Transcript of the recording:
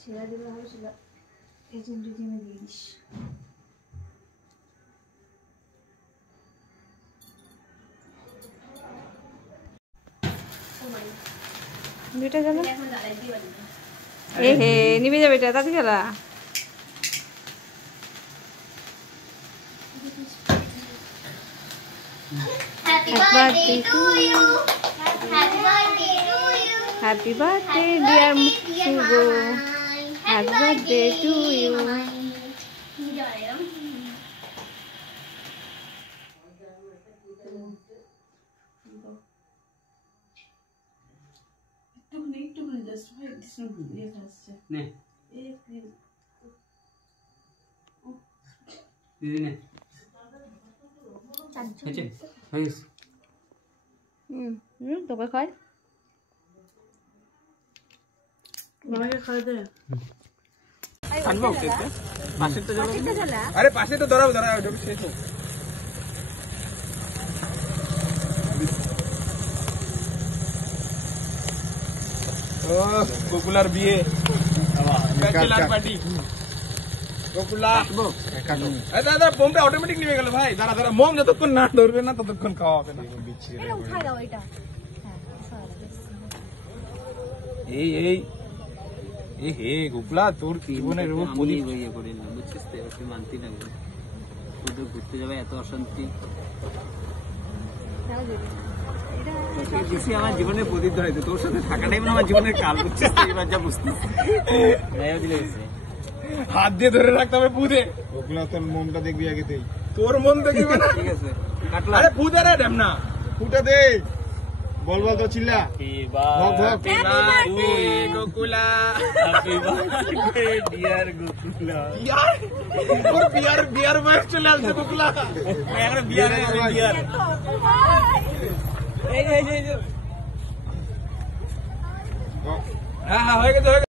ছেড়ে দিলে হবে, সেটা এজেন্ট রিজিমে দিয়ে দিস। দুইটা গেল, এ হে নিভে যাবে, এটা তাতে গেলা। Happy birthday to you. Happy birthday to you. Happy birthday dear Sugo. Happy birthday to you. তোকে খাই, अरे पासे तो धरा धरा गोकुलार बिये पार्टी गोकुला दादा बोम पे ऑटोमेटिक निभे गेल भाई। दादा दादा मोम যতক্ষণ না ধরবে না ততক্ষণ খাওয়া হবে না। এই এই এই হে গোকুলা তোর জীবনের প্রদীপ ইয়ে করে না, বুঝছিস তো? ওকে মানতি না, তোদের ঘুরতে যাবে এত অশান্তি। বেশি আমার জীবনের প্রদীপ ধরাইতে, তোর সাথে থাকাটাই আমার জীবনের কাল, বুঝছিস তো? এবার যা বুঝছিস হাত দিয়ে ধরে রাখতে হবে বুধে। গোকুলা তোর মনটা দেখবি আগেতেই, তোর মন দেখবি না। ঠিক আছে কাটলা, আরে বুধে রে ডেম না ফুটা দে, বল বল তো চিল্লা। Gokula happy birthday dear Gokula. ইয়ার ওর বিয়ার বিয়ার বয়স চলে আসছে গোকুলা, এখন বিয়ার বিয়ার এই এই এই হ্যাঁ হ্যাঁ হয়ে গেছে।